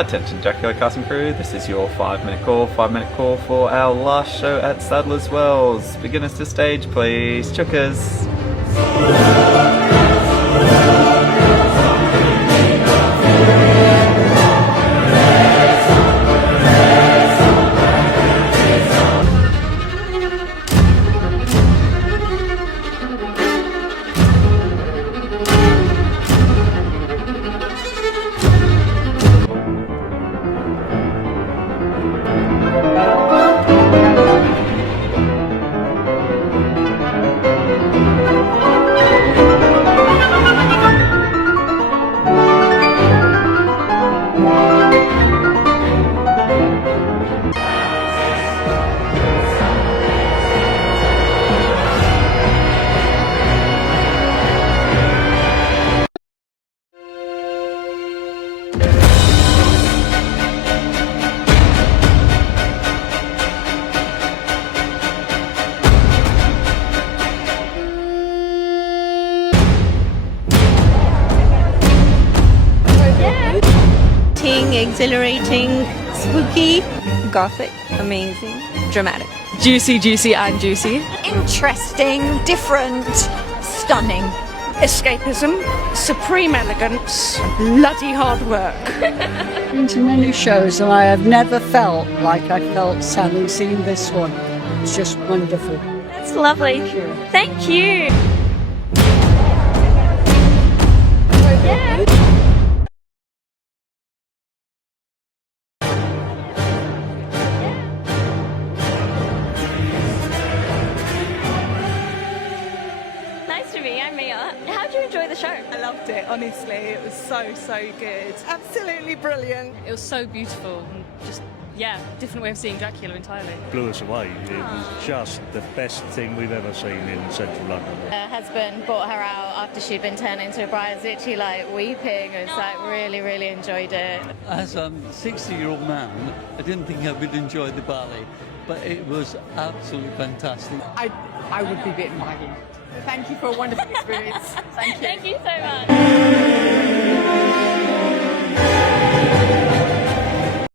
Attention Dracula cast and crew, this is your 5-minute call for our last show at Sadler's Wells. Beginners to stage please, chuckers. Exhilarating, spooky, gothic, amazing, dramatic. Juicy and juicy. Interesting, different, stunning. Escapism, supreme elegance, bloody hard work. Been to many shows and I have never felt like I felt having seen this one. It's just wonderful. That's lovely. Thank you. Yeah. Nice to meet you. I'm Mia. How did you enjoy the show? I loved it, honestly. It was so good. Absolutely brilliant. It was so beautiful and just, different way of seeing Dracula entirely. Blew us away. It was just the best thing we've ever seen in central London. Her husband brought her out after she'd been turned into a bride. I was literally like weeping. I was like really enjoyed it. As a 60-year-old man, I didn't think I would enjoy the ballet, but it was absolutely fantastic. I would be bitten by you. Thank you for a wonderful experience. Thank you. Thank you so much.